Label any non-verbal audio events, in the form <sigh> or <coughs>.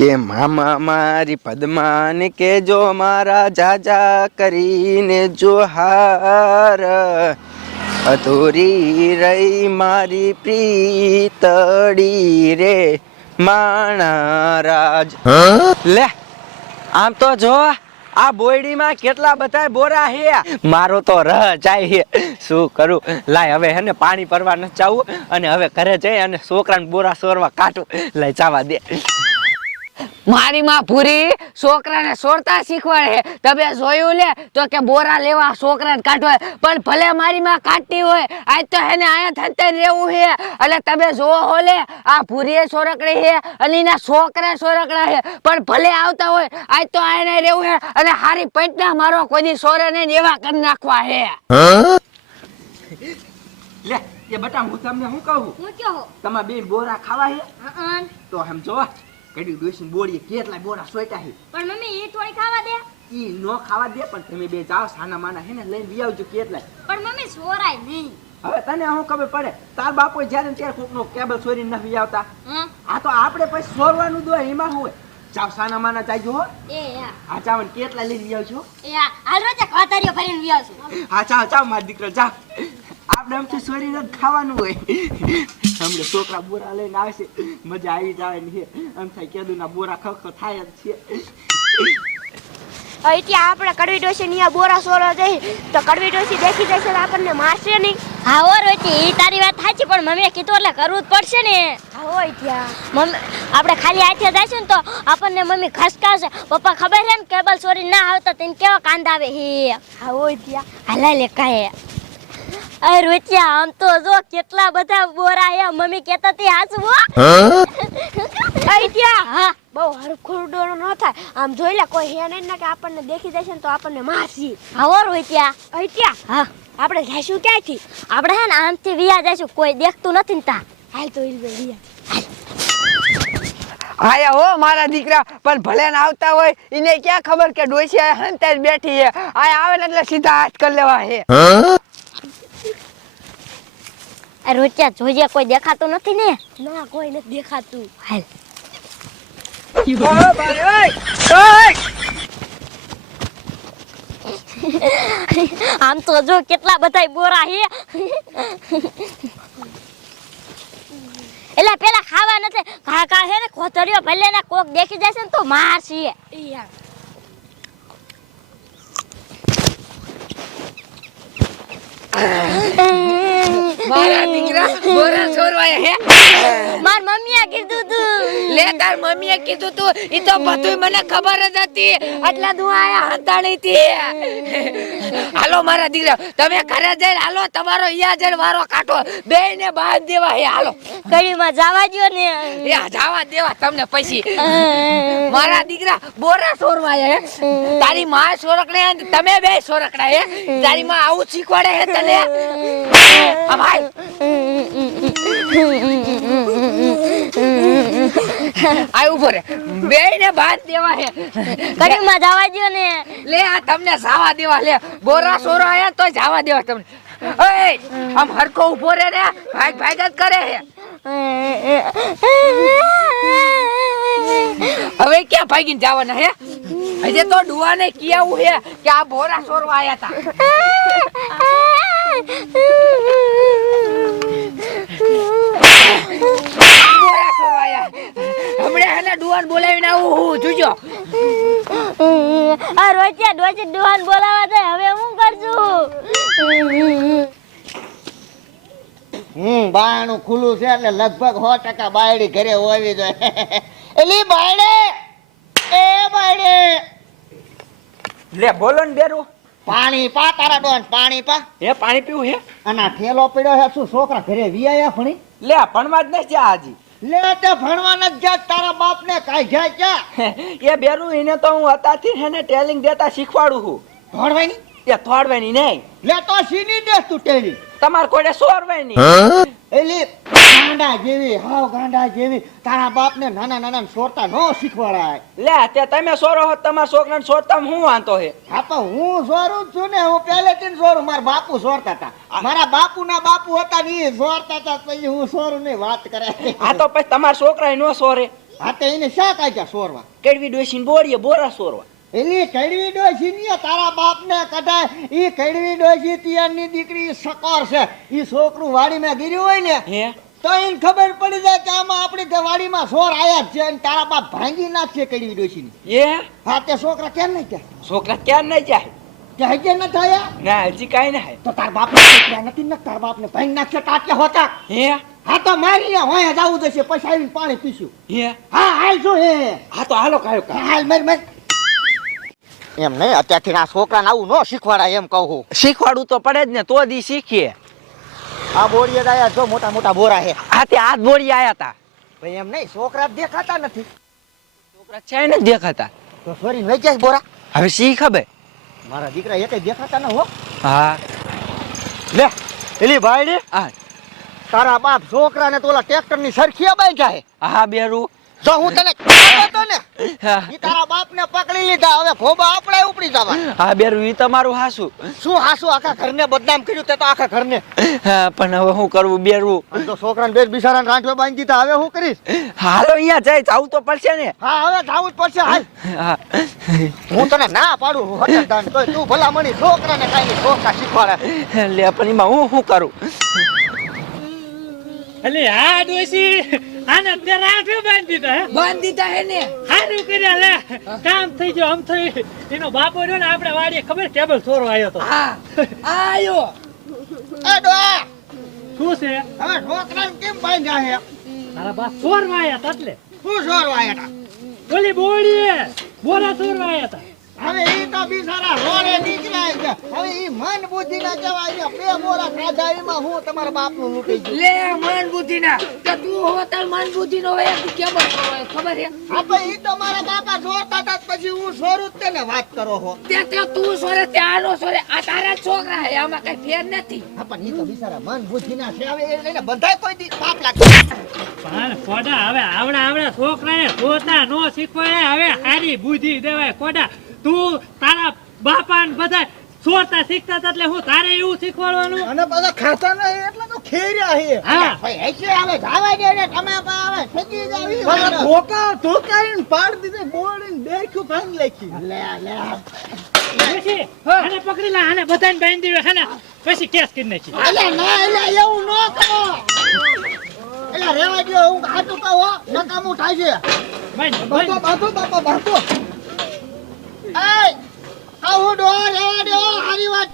કે મામા મારી પદ્માને કેજો મારા જાજા કરીને જોહાર. અધૂરી રહી મારી પ્રીતડી રે માણા રાજ લે આમ તો જો આ બોયડીમાં કેટલા બધા બોરા હે? મારો તો રહ જાય હે. શું કરું? લાય હવે હે ને પાણી ભરવા ન જાવું અને હવે ઘરે જઈ અને છોકરાને બોરા સોરવા કાઢું. લાય ચાવા દે. મારી માં ભૂરી છોકરાને સોરતા શીખવાડે. તમે જોયું લે તો કે બોરા લેવા છોકરાને કાઢવા. પણ ભલે મારી માં કાઢતી હોય આજ તો એને આયા થતે રહેવું છે એટલે તમે જોવો હો લે આ ભૂરીએ સોરકડી છે અને એના છોકરા સોરકડા છે પણ ભલે આવતા હોય આજ તો આને રહેવું છે અને હારી પેટના મારો કોઈની સોરે ને એવા કરી નાખવા છે લે એ બટા હું તમને શું કહું? હું બે બોરા ખાવા છે તો એમ જો કડી ડોસીને બોડીએ કેટલા બોરા સોટ્યા છે પણ મમ્મી એ થોડી ખાવા દે. ઈ નો ખાવા દે પણ તમે બે જાઓ સાના માના હે ને લઈને લઈ આવજો કેટલા પણ મમ્મી સોરાય નહીં. હવે તને શું ખબર પડે? તાર બાપો જ્યારે ત્યારે કોક નો કેબલ ચોરી નથી આવતા. આ તો આપણે પછી સોરવાનું દો એમાં શું હોય? ચાવ સાના માના ચાજો હો એ હા આ ચાવન કેટલા લઈને આવજો. એ હાલ રોજે ખાતરીઓ ભરીને છું હા ચાવ ચાવ માર દીકરો ચાલ આપણે આમથી સોરીને જ ખાવાનું હોય. હમણાં છોકરા બોરા લઈને આવશે મજા આવી જાય ને એમ થાય કેદુના બોરા ખખ થાય જ છે. અહીંથી આપણે કડવી ડોસી ની બોરા સોરો જઈ તો કડવી ડોસી દેખી જશે આપણને મારશે નહીં. હા હો રોજી એ તારી વાત સાચી પણ મમ્મીએ કીધું એટલે કરવું જ પડશે ને. હા હોય ત્યાં મમ્મી આપણે ખાલી હાથે જઈશું ને તો આપણને મમ્મી ખસકાશે પપ્પા ખબર છે ને કેબલ ચોરી ના આવતા તેને કેવા કાંદા આવે હે? હા હોય ત્યાં હાલા લે કાંઈ. અરે રોચિયા આમ તો જો કેટલા બધા બોરા હે મમ્મી કહેતા હતી હાચું હો. હા? બહુ હરખું ડોળો ન થાય. આમ જોઈ લે કોઈ હે નહીં ને કે આપણને દેખી જશે ને તો આપણને મારશે. આવો રોચિયા. અહીં હા. આપણે જઈશું ક્યાંથી આપણે હે ને આમથી વિયા જઈશું કોઈ દેખતું નથી ને તા હાલ તો ઈલ વિયા. આયા હો મારા દીકરા પણ ભલે ને આવતા હોય એને ક્યાં ખબર કે ડોસી આ હંતાઈ બેઠી છે આ આવે ને એટલે સીધા હાથ કરી લેવા છે આ રોચિયા જોઈએ કોઈ દેખાતું નથી ને? ના કોઈ નથી દેખાતું. હાલ. આમ તો જો કેટલા બધા બોરા હે. એટલે પેલા ખાવા નથી. ઘા ઘા હે ને ખોતરીઓ ભલે ને કોક દેખી જશે ને તો ઈ હા. <coughs> મારા દીકરા બોરા છોરવાય હે? માર મમ્મીએ કીધું લે તાર મમ્મીએ કીધું તું ઈ તો બધુંય મને ખબર જ હતી એટલે હું આયા હંતાણી થી હાલો મારા દીકરા તમે ઘરે જઈને હાલો તમારો ઈયા જઈને વારો કાઢો બે ને બાદ દેવા હે હાલો કડીમાં જવા દો ને એ જાવા દેવા તમને પછી મારા દીકરા બોરા સોરવા હે તારી માં સોરકડે તમે બે સોરકડા હે તારી માં આવું શીખવાડે હે તને ભાઈ આ ઊભો રે. બે ને ભાત દેવા હે. જવા દ્યો ને. લે આ તમને સાવા દેવા. લે બોરા સોરો આયા તો જાવા દેવા તમને. ઓય આમ હરકો ઊભો રે ને ભાઈ ભાઈ જ કરે હે. હવે ક્યાં ભાગીને જવાના હે? હજે તો ડુવાને કિયાવું હે કે આ બોરા સોરવા આયા તા <laughs> બોરા સોરવા આયા હમણે હેને ડુવાન બોલાવીને આવું હું જોજો. આ રોજે રોજે ડોહાન બોલાવા જાય. હવે હું કરશું? હમ બાયણું ખુલ્લું છે એટલે લગભગ સો ટકા બાયડી ઘરે હોવી જોઈએ. <laughs> એલી બાયડે! એ બાયડે! લે બોલો ને બેરું. પાણી પા તારા ડોન પાણી પા. હે પાણી પીવું હે? અને થેલો પડ્યો છે શું છોકરા ઘરે વિયા ભણી? લે ભણવા જ નહીં જ્યાં હજી. લે તે ભણવા ગયા તારા બાપ ને કાઢ્યા ક્યાં એ બેરું એને તો હું અત્યારથી હે ને ટેલિંગ દેતા શીખવાડું છું. ભણવાની? એ થોડવાની નહીં. લે તો સીની દે તું ટેલી તમાર કોડે સોરવાની એલી જેવી હાવ ગાંડા જેવી. તારા બાપ ને નાના નાના સોરતા નો શીખવાડાય. લે તે તમે સોરો હો તમારા છોકરાને સોરતા હું વાંધો હે? હા તો હું સોરું છું ને હું પહેલેથી સોરું મારા બાપુ સોરતા હતા. મારા બાપુ ના બાપુ હતા ને એ સોરતા હતા પછી હું સોરું નહીં વાત કરે. હા તો પછી તમારા છોકરા નો સોરે. હા તો એને શા કાઢ્યા સોરવા? કેળવી ડોસીને બોરીએ બોરા સોરવા. એલી કડવી ડોસી ની તારા બાપ ને કઢાય. ઈ કડવી તિયારની દીકરી સકોર છે. ઈ છોકરું વાડી માં ગીર્યું હોય ને તો એને ખબર પડી જાય કે આમાં આપણી વાડીમાં સોર આયા છે અને તારા બાપ ભાંગી નાખશે કડી ડોશી એ? હા તે છોકરા કેમ નહીં જાય છોકરા કેમ નહીં જાય? કે હજે ન થયા ના હજી કાંઈ ના તો તાર બાપ ને છોકરા નથી ને? તાર બાપ ને ભાંગી નાખશે કાટકે હોતા? હે? હા તો મારી હોય જવું જશે પછી આવીને પાણી પીશું. હે? હા હાલ જો હે. હા તો હાલો કાયો કા હાલ મર મર. એમ નહીં અત્યારથી આ છોકરાને આવું ન શીખવાડાય એમ કહું શીખવાડવું તો પડે જ ને તો દી શીખીએ. આ બોરીએ આયા જો મોટા મોટા બોરા હે આ તે આ બોરી આયા તા. ભાઈ એમ નહીં છોકરા દેખાતા નથી. છોકરા છે ને દેખાતા. તો સોરી જાય બોરા? હવે શી ખબર? મારા દીકરા એકે દેખાતા ન હો. હા. લે એલી ભાઈ હા. તારા બાપ છોકરાને તો ઓલા ટ્રેક્ટરની સરખી બાંધ્યા જાય હા બેરું. જો હું તને હા ઈ તારા બાપ ને પકડી લીધા. હવે ખોબા આપણે ઉપડી જવા હા બેરું ઈ તમારું હાસું. શું હાસુ? આખા ઘરને બદનામ કર્યું તે તો આખા ઘરને. પણ હવે શું કરવું બેરું? તો છોકરાને બેસ બિચારાને રાંઠવે બાંધી દીધા. હવે હું કરીશ? હાલો અહીંયા જાય જાવું તો પડશે ને. હા હવે જાવું જ પડશે. હાલ. હું. તને ના પાડું હોટલ તો તું ભલા મણી છોકરાને કાંઈ છોકરા શીખવાડે. લે પણ એમાં હું શું કરું? અલે હા ડોસી આને અત્યારે આઠે બાંધી દીધા બાંધી દીધા હે ને? હારું કર્યા લે. કામ થઈ ગયો આમ થઈ. એનો બાપો રહ્યો ને આપણે વાડીએ ખબર કેબલ ચોરો આવ્યો તો. હા આયો. એ ડોહા. શું છે? હવે છોકરાને કેમ બાંધ્યા હે? તારા બાપ ચોરવા આવ્યા તટલે શું સોરવા આયા તા? ઓલી બોડીએ બોરા ચોરવા આવ્યા તા. હવે ઈ તો બિચારા રોડે નીકળ્યા છે. હવે ઈ મન બુદ્ધિ ના કહેવાય છે. બે મોરા ખાધા એમાં હું તમારા બાપનું ગયું. લે મન બુદ્ધિ ના તો તું હોતલ મન બુદ્ધિ નો હોય તું કેમ હોય ખબર છે? હા ઈ તો મારા બાપા જોરતા હતા પછી હું સોરું તે તેને વાત કરો હો. તે તે તું સોરે તે આનો સોરે આ તારા છોકરા હે આમાં કઈ ફેર નથી. પણ ઈ તો બિચારા મન બુદ્ધિ ના છે. હવે એ લઈને બધાય કોઈ દી પાપ લાગે પણ કોડા હવે આવડા આવડા છોકરાને સોતા નો શીખવાય. હવે સારી બુદ્ધિ દેવાય કોડા તું તારા બાપા ને બધા ચોરતા શીખતા એટલે હું તારે એવું શીખવાડવાનું? અને પાછા ખાતા નહીં એટલે તો ખેર્યા છે હા. ભાઈ હશે હવે જાવા દે ને તમે આવે સજી જાવી ધોકા ધોકાઈને પાડ દીધે બોડીને દેખ્યું ભાંગ લેખી લે લે પછી આને પકડી લે આને બધાને બાંધી દે આને પછી કેસ કરી નાખી. અલે ના અલે એવું ન કરો. એટલે રેવા દો હું ખાતું કહો હો નકામું થાય છે. બાંધ. બાંધો બાપા બાંધો. એય આ હું ડોહા રેવા દો હારી વાત